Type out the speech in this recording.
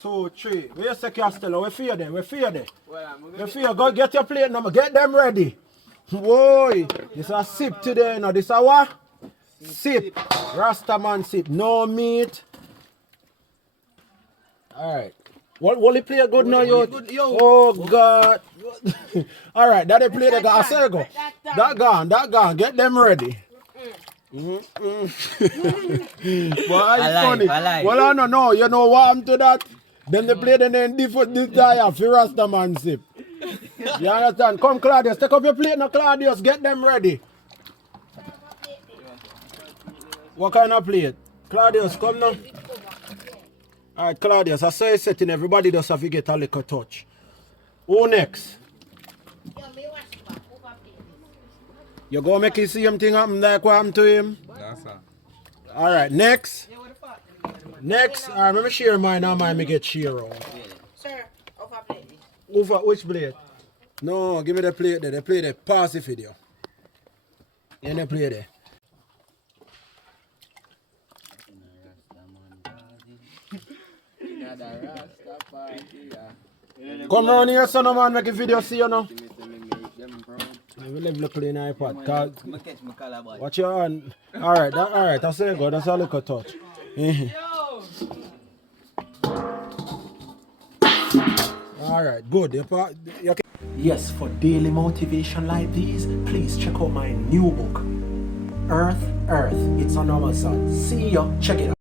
2, 3. Where you say, Castello? We fear them. We fear them. We fear. Go get your plate now. Get them ready. Whoa. This is a sip today. Now this is a what? Sip. Rastaman sip. No meat. Alright. Will he play good now, yo? Oh, God. Alright, that they play the guy. I say go. That gone. Get them ready. But it's funny. Well, I don't know. You know what happened to that? Then they play the name different this time for Rastaman sip. You understand? Come, Claudius. Take up your plate now, Claudius. Get them ready. What kind of plate? Claudius, come now. Alright, Claudius, I saw you setting everybody does have to get a little touch. Who next? You go make the same thing happen like what happened to him? Yes, sir. Alright, next. Next, alright, let me share mine now, mine me get share on. Sir, over plate. Over which plate? No, give me the plate there. The plate there. Pass the video. And the plate there. Come round here, son of man, make a video, see you now. I will leave look in the iPad. Watch your hand. Alright, that's it, good. That's a little touch. Alright, good. Yes, for daily motivation like these, please check out my new book, Earth. It's on Amazon. See ya. Check it out.